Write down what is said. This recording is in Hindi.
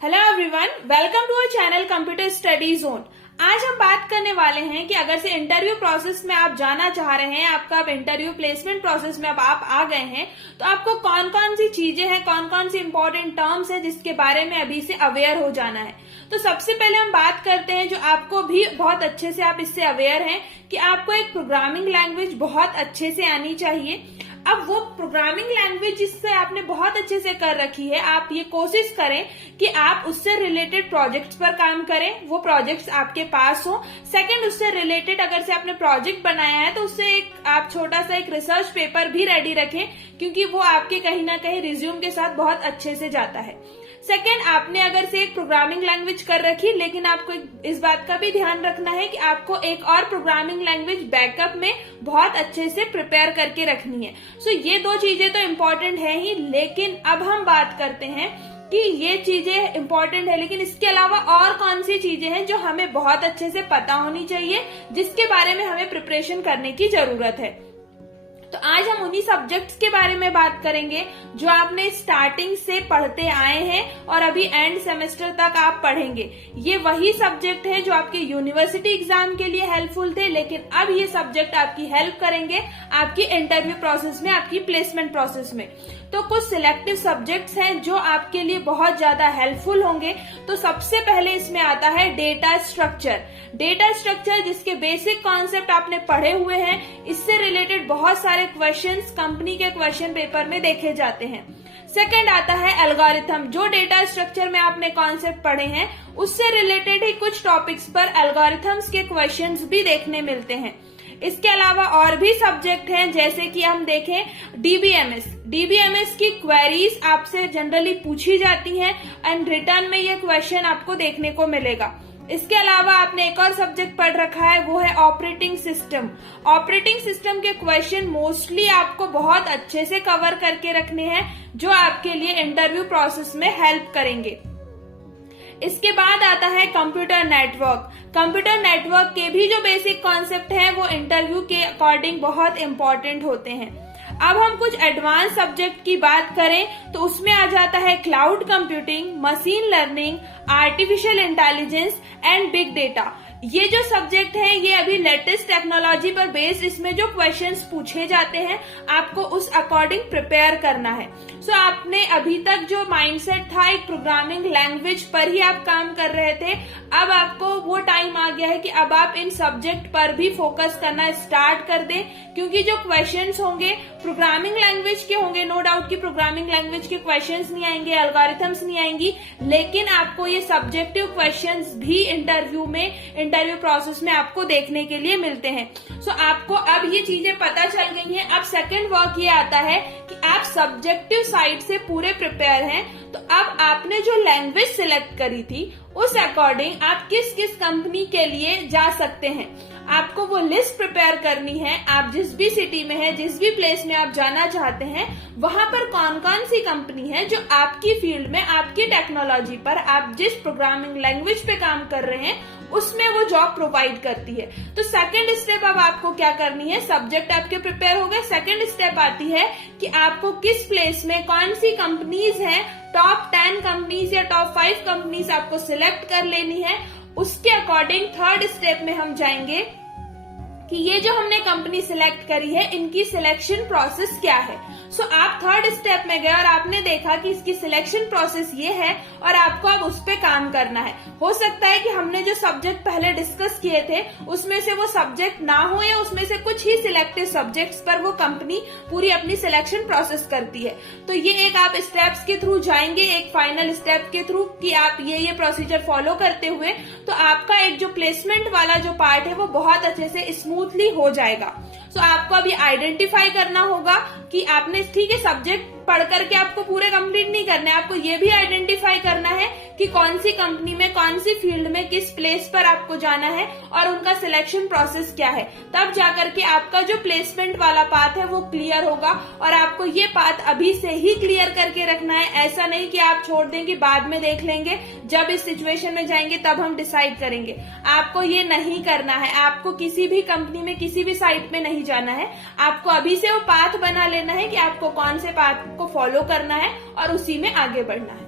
Hello everyone, welcome to our channel computer study zone. आज हम बात करने वाले हैं कि अगर से इंटरव्यू प्रोसेस में आप जाना चाह रहे हैं, आपका अब इंटरव्यू प्लेसमेंट प्रोसेस में अब आप आ गए हैं, तो आपको कौन कौन सी चीजें हैं, कौन कौन सी इंपॉर्टेंट टर्म्स हैं जिसके बारे में अभी से अवेयर हो जाना है। तो सबसे पहले हम बात करते हैं जो आपको भी बहुत अच्छे से आप इससे अवेयर हैं कि आपको एक प्रोग्रामिंग लैंग्वेज बहुत अच्छे से आनी चाहिए। अब वो प्रोग्रामिंग लैंग्वेज जिससे आपने बहुत अच्छे से कर रखी है, आप ये कोशिश करें कि आप उससे रिलेटेड प्रोजेक्ट्स पर काम करें, वो प्रोजेक्ट्स आपके पास हो। सेकंड, उससे रिलेटेड अगर से आपने प्रोजेक्ट बनाया है तो उससे एक आप छोटा सा एक रिसर्च पेपर भी रेडी रखें, क्योंकि वो आपके कहीं ना कहीं रिज्यूम के साथ बहुत अच्छे से जाता है। सेकेंड, आपने अगर से एक प्रोग्रामिंग लैंग्वेज कर रखी, लेकिन आपको इस बात का भी ध्यान रखना है कि आपको एक और प्रोग्रामिंग लैंग्वेज बैकअप में बहुत अच्छे से प्रिपेयर करके रखनी है। सो ये दो चीजें तो इम्पोर्टेंट है ही, लेकिन अब हम बात करते हैं कि ये चीजें इम्पोर्टेंट है, लेकिन इसके अलावा और कौन सी चीजें हैं जो हमें बहुत अच्छे से पता होनी चाहिए, जिसके बारे में हमें प्रिपरेशन करने की जरूरत है। तो आज हम उन्हीं सब्जेक्ट्स के बारे में बात करेंगे जो आपने स्टार्टिंग से पढ़ते आए हैं और अभी एंड सेमेस्टर तक आप पढ़ेंगे। ये वही सब्जेक्ट है जो आपके यूनिवर्सिटी एग्जाम के लिए हेल्पफुल थे, लेकिन अब ये सब्जेक्ट आपकी हेल्प करेंगे आपकी इंटरव्यू प्रोसेस में, आपकी प्लेसमेंट प्रोसेस में। तो कुछ सिलेक्टिव सब्जेक्ट्स हैं जो आपके लिए बहुत ज्यादा हेल्पफुल होंगे। तो सबसे पहले इसमें आता है डेटा स्ट्रक्चर। डेटा स्ट्रक्चर जिसके बेसिक कॉन्सेप्ट आपने पढ़े हुए हैं, इससे रिलेटेड बहुत सारे क्वेश्चंस कंपनी के क्वेश्चन पेपर में देखे जाते हैं। सेकंड आता है एल्गोरिथम। जो डेटा स्ट्रक्चर में आपने कॉन्सेप्ट पढ़े हैं, उससे रिलेटेड ही कुछ टॉपिक्स पर एल्गोरिथम्स के क्वेश्चंस भी देखने मिलते हैं। इसके अलावा और भी सब्जेक्ट हैं, जैसे कि हम देखें डीबीएमएस। डीबीएमएस की क्वेरीज आपसे जनरली पूछी जाती हैं एंड रिटर्न में ये क्वेश्चन आपको देखने को मिलेगा। इसके अलावा आपने एक और सब्जेक्ट पढ़ रखा है, वो है ऑपरेटिंग सिस्टम। ऑपरेटिंग सिस्टम के क्वेश्चन मोस्टली आपको बहुत अच्छे से कवर करके रखने हैं, जो आपके लिए इंटरव्यू प्रोसेस में हेल्प करेंगे। इसके बाद आता है कंप्यूटर नेटवर्क। कंप्यूटर नेटवर्क के भी जो बेसिक कॉन्सेप्ट हैं वो इंटरव्यू के अकॉर्डिंग बहुत इंपॉर्टेंट होते हैं। अब हम कुछ एडवांस सब्जेक्ट की बात करें तो उसमें आ जाता है cloud computing, machine learning, artificial intelligence and big data. ये जो सब्जेक्ट है ये अभी लेटेस्ट टेक्नोलॉजी पर बेस्ड, इसमें जो क्वेश्चंस पूछे जाते हैं आपको उस अकॉर्डिंग प्रिपेयर करना है। सो आपने अभी तक जो माइंडसेट था एक प्रोग्रामिंग लैंग्वेज पर ही आप काम कर रहे थे, अब आपको वो टाइम आ गया है कि अब आप इन सब्जेक्ट पर भी फोकस करना स्टार्ट कर दें, क्योंकि जो क्वेश्चंस होंगे प्रोग्रामिंग लैंग्वेज के होंगे। नो डाउट कि प्रोग्रामिंग लैंग्वेज के क्वेश्चंस नहीं आएंगे, एल्गोरिथम्स नहीं आएंगी, लेकिन आपको ये सब्जेक्टिव क्वेश्चंस भी इंटरव्यू प्रोसेस में आपको देखने के लिए मिलते हैं। सो आपको अब ये चीजें पता चल गई हैं। अब सेकंड वर्क ये आता है कि आप सब्जेक्टिव साइड से पूरे प्रिपेयर हैं, तो अब आपने जो लैंग्वेज सिलेक्ट करी थी उस अकॉर्डिंग आप किस किस कंपनी के लिए जा सकते हैं, आपको वो लिस्ट प्रिपेयर करनी है। आप जिस भी सिटी में है, जिस भी प्लेस में आप जाना चाहते हैं, वहां पर कौन कौन सी कंपनी है जो आपकी फील्ड में, आपकी टेक्नोलॉजी पर, आप जिस प्रोग्रामिंग लैंग्वेज पे काम कर रहे हैं उसमें वो जॉब प्रोवाइड करती है। तो सेकंड स्टेप अब आपको क्या करनी है, सब्जेक्ट आपके प्रिपेयर हो गए। सेकंड स्टेप आती है कि आपको किस प्लेस में कौन सी कंपनीज हैं, टॉप 10 कंपनीज या टॉप 5 कंपनीज आपको सिलेक्ट कर लेनी है। उसके अकॉर्डिंग थर्ड स्टेप में हम जाएंगे कि ये जो हमने कंपनी सिलेक्ट करी है, इनकी सिलेक्शन प्रोसेस क्या है। सो आप थर्ड स्टेप में गए और आपने देखा कि इसकी सिलेक्शन प्रोसेस ये है और आपको अब उस पे काम करना है। हो सकता है कि हमने जो सब्जेक्ट पहले डिस्कस किए थे उसमें से वो सब्जेक्ट ना हो, या उसमें से कुछ ही सिलेक्टिव सब्जेक्ट्स पर वो कंपनी पूरी अपनी सिलेक्शन प्रोसेस करती है। तो ये एक आप स्टेप्स के थ्रू जाएंगे, एक फाइनल स्टेप के थ्रू कि आप ये प्रोसीजर फॉलो करते हुए, तो आपका एक जो प्लेसमेंट वाला जो पार्ट है वो बहुत अच्छे से स्मूथली हो जाएगा। सो आपको अभी आइडेंटिफाई करना होगा कि आपने, ठीक है, सब्जेक्ट पढ़ करके आपको पूरे कंप्लीट नहीं करने, आपको ये भी आइडेंटिफाई करना है कि कौन सी कंपनी में, कौन सी फील्ड में, किस प्लेस पर आपको जाना है और उनका सिलेक्शन प्रोसेस क्या है। तब जाकर के आपका जो प्लेसमेंट वाला पाथ है वो क्लियर होगा, और आपको ये पाथ अभी से ही क्लियर करके रखना है। ऐसा नहीं कि आप छोड़ दें कि बाद में देख लेंगे, जब इस सिचुएशन में जाएंगे तब हम डिसाइड करेंगे। आपको ये नहीं करना है। आपको किसी भी कंपनी में, किसी भी साइट में नहीं जाना है। आपको अभी से वो पाथ बना लेना है कि आपको कौन से पाथ को फॉलो करना है और उसी में आगे बढ़ना है।